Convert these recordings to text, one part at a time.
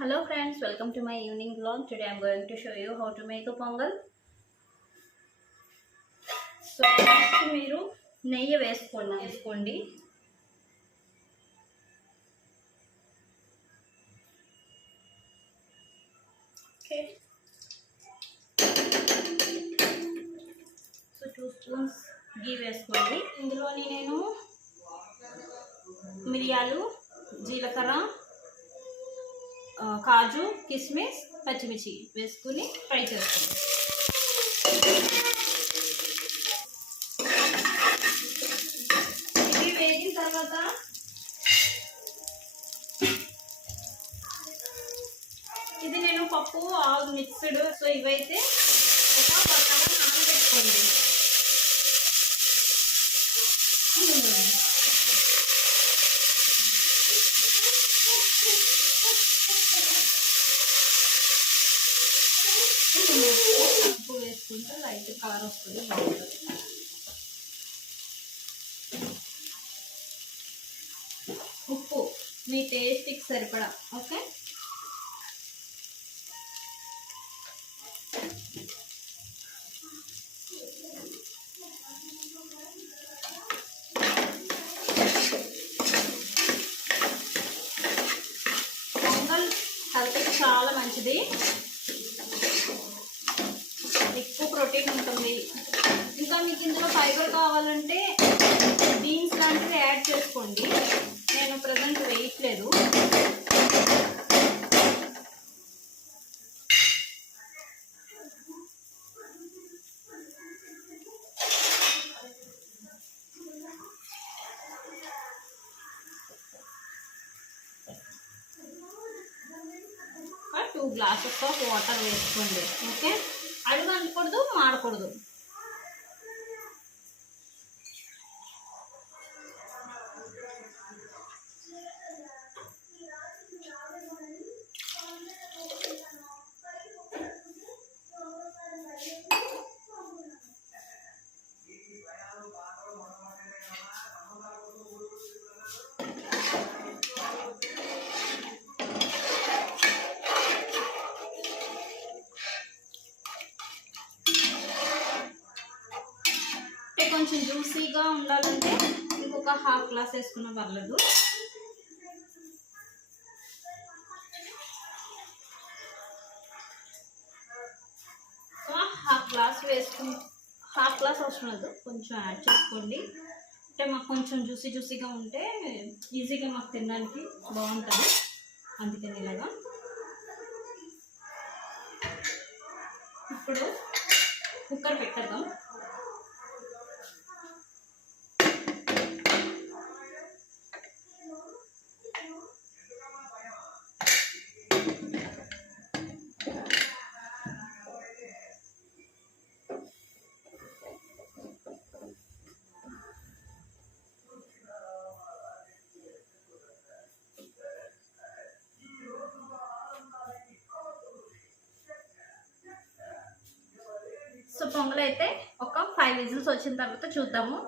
Hello friends, welcome to my evening vlog. Today I am going to show you how to make a pongal. So first మీరు నెయ్యి వేసుకోండి. Okay. So 2 spoons ghee వేసుకోండి. ఇందులోని నేను మిరియాలు, జీలకర్ర, కాజు, కిస్మిస్, పచ్చిమిర్చి వేసుకుని ఫ్రై చేసుకోండి. ఇది వేగిన తర్వాత ఇది నేను పప్పు ఆల్ మిక్స్డ్. సో ఇవైతే ఒక 1 అవర్ నానబెట్టుకోండి. ఉప్పు వేసుకుంటే లైట్ కలర్ వస్తుంది, బాగుంటుంది. ఉప్పు మీ టేస్ట్కి సరిపడా. ఓకే, పొంగల్ హెల్త్కి చాలా మంచిది, ఎక్కువ ప్రోటీన్ ఉంటుంది. ఇంకా మీకు ఇందులో ఫైబర్ కావాలంటే బీన్స్ లాంటివి యాడ్ చేసుకోండి. నేను ప్రజెంట్ వేయట్లేదు. టూ గ్లాసెస్ ఆఫ్ వాటర్ వేసుకోండి. ఓకే, అడుగు అనకూడదు, మాడకూడదు. కొంచెం జ్యూసీగా ఉండాలంటే ఇంకొక హాఫ్ గ్లాస్ వేసుకున్నా పర్లేదు. హాఫ్ గ్లాస్ అవసరం లేదు, కొంచెం యాడ్ చేసుకోండి. అంటే మాకు కొంచెం జ్యూసీగా ఉంటే ఈజీగా మాకు తినడానికి బాగుంటుంది, అందుకని ఇలాగా. ఇప్పుడు కుక్కర్ పెట్టేద్దాం. సో పొంగల్ అయితే ఒక 5 విజిల్స్ వచ్చిన తర్వాత చూద్దాము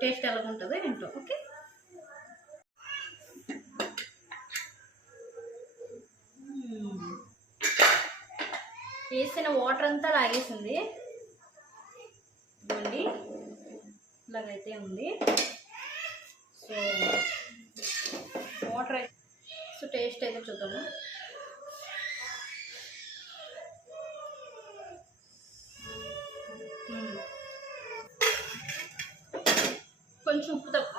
టేస్ట్ ఎలా ఉంటుందో ఏంటో. ఓకే, వేసిన వాటర్ అంతా లాగేసింది, ఇవ్వండి ఇలాగైతే ఉంది. సో వాటర్ అయితే టేస్ట్ అయితే చూద్దాము. కొంచెం ఉప్పు తప్ప,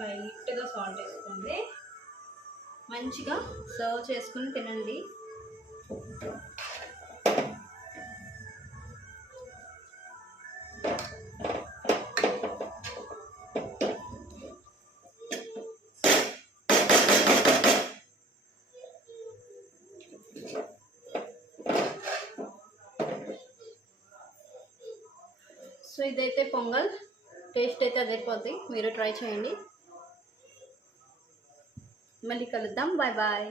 లైట్గా సాల్ట్ వేసుకోండి. మంచిగా సర్వ్ చేసుకుని తినండి. సో ఇదైతే పొంగల్, టేస్ట్ అయితే అదైపోద్ది, మీరు ట్రై చేయండి. మళ్ళీ కలుద్దాం. Bye bye.